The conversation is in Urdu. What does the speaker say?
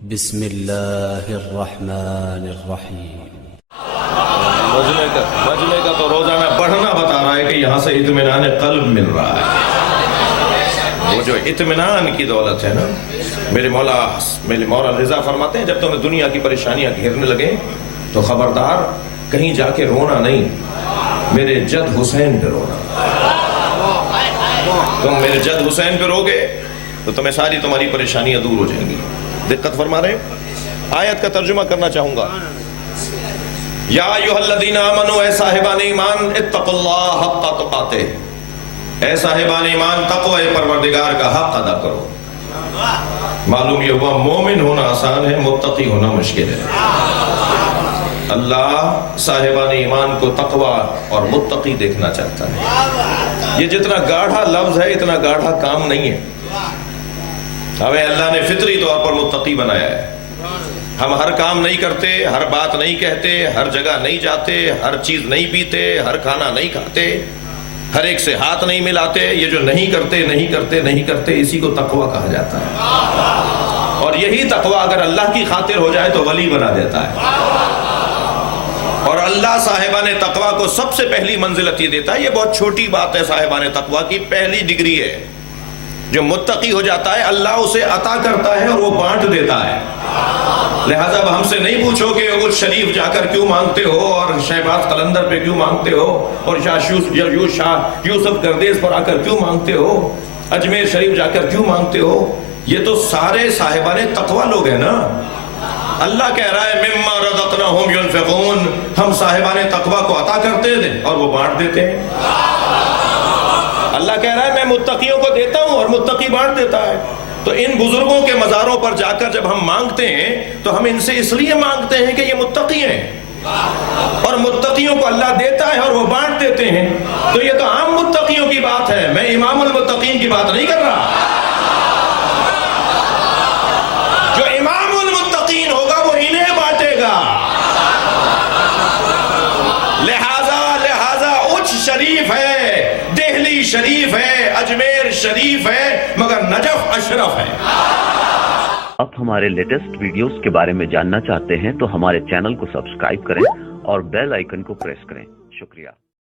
بسم اللہ الرحمن الرحیم۔ مجلے کا تو روزانہ بڑھنا بتا رہا ہے کہ یہاں سے اطمینان قلب مل رہا ہے۔ وہ جو اطمینان کی دولت ہے نا، میرے مولا رضا فرماتے ہیں جب تمہیں دنیا کی پریشانیاں گھیرنے لگے تو خبردار کہیں جا کے رونا نہیں، میرے جد حسین پہ رونا۔ تم میرے جد حسین پہ روگے تو تمہیں ساری تمہاری پریشانیاں دور ہو جائیں گی۔ دقت فرما رہے ہیں، آیت کا ترجمہ کرنا چاہوں گا۔ یا ایھا الذین آمنوا، اے صاحبان ایمان، اتقوا اللہ حق تقاتہ، اے صاحبان ایمان تقوی پروردگار کا حق ادا کرو۔ معلوم یہ ہوا مومن ہونا آسان ہے، متقی ہونا مشکل ہے۔ اللہ صاحبان ایمان کو تقوی اور متقی دیکھنا چاہتا ہے۔ یہ جتنا گاڑھا لفظ ہے اتنا گاڑھا کام نہیں ہے۔ ہمیں اللہ نے فطری طور پر متقی بنایا ہے۔ ہم ہر کام نہیں کرتے، ہر بات نہیں کہتے، ہر جگہ نہیں جاتے، ہر چیز نہیں پیتے، ہر کھانا نہیں کھاتے، ہر ایک سے ہاتھ نہیں ملاتے۔ یہ جو نہیں کرتے اسی کو تقوی کہا جاتا ہے۔ اور یہی تقوی اگر اللہ کی خاطر ہو جائے تو ولی بنا دیتا ہے۔ اور اللہ صاحبان تقوی کو سب سے پہلی منزلت یہ دیتا ہے۔ یہ بہت چھوٹی بات ہے، صاحبان تقوی کی پہلی ڈگری ہے۔ جو متقی ہو جاتا ہے اللہ اسے عطا کرتا ہے اور وہ بانٹ دیتا ہے۔ لہذا اب ہم سے نہیں پوچھو کہ وہ شریف جا کر کیوں مانگتے ہو، اور شہباز قلندر پہ کیوں مانگتے ہو، اور شاہ یوسف گردیز پر آ کر کیوں مانگتے ہو، اجمیر شریف جا کر کیوں مانگتے ہو۔ یہ تو سارے صاحبان تقوی لوگ ہیں نا۔ اللہ کہہ رہا ہے مما رزقناہم ينفقون، ہم صاحبان تقوی کو عطا کرتے ہیں اور وہ بانٹ دیتے ہیں۔ اللہ کہہ رہا ہے میں متقیوں کو دیتا ہوں اور متقی بانٹ دیتا ہے۔ تو ان بزرگوں کے مزاروں پر جا کر جب ہم مانگتے ہیں تو ہم ان سے اس لیے مانگتے ہیں کہ یہ متقی ہیں، اور متقیوں کو اللہ دیتا ہے اور وہ بانٹ دیتے ہیں۔ تو یہ تو عام متقیوں کی بات ہے، میں امام المتقین کی بات نہیں کر رہا۔ جو امام المتقین ہوگا وہ انہیں بانٹے گا۔ لہذا اچ شریف ہے، دہلی شریف ہے، اجمیر شریف ہے، مگر نجف اشرف ہے۔ آپ ہمارے لیٹسٹ ویڈیوز کے بارے میں جاننا چاہتے ہیں تو ہمارے چینل کو سبسکرائب کریں اور بیل آئیکن کو پریس کریں۔ شکریہ۔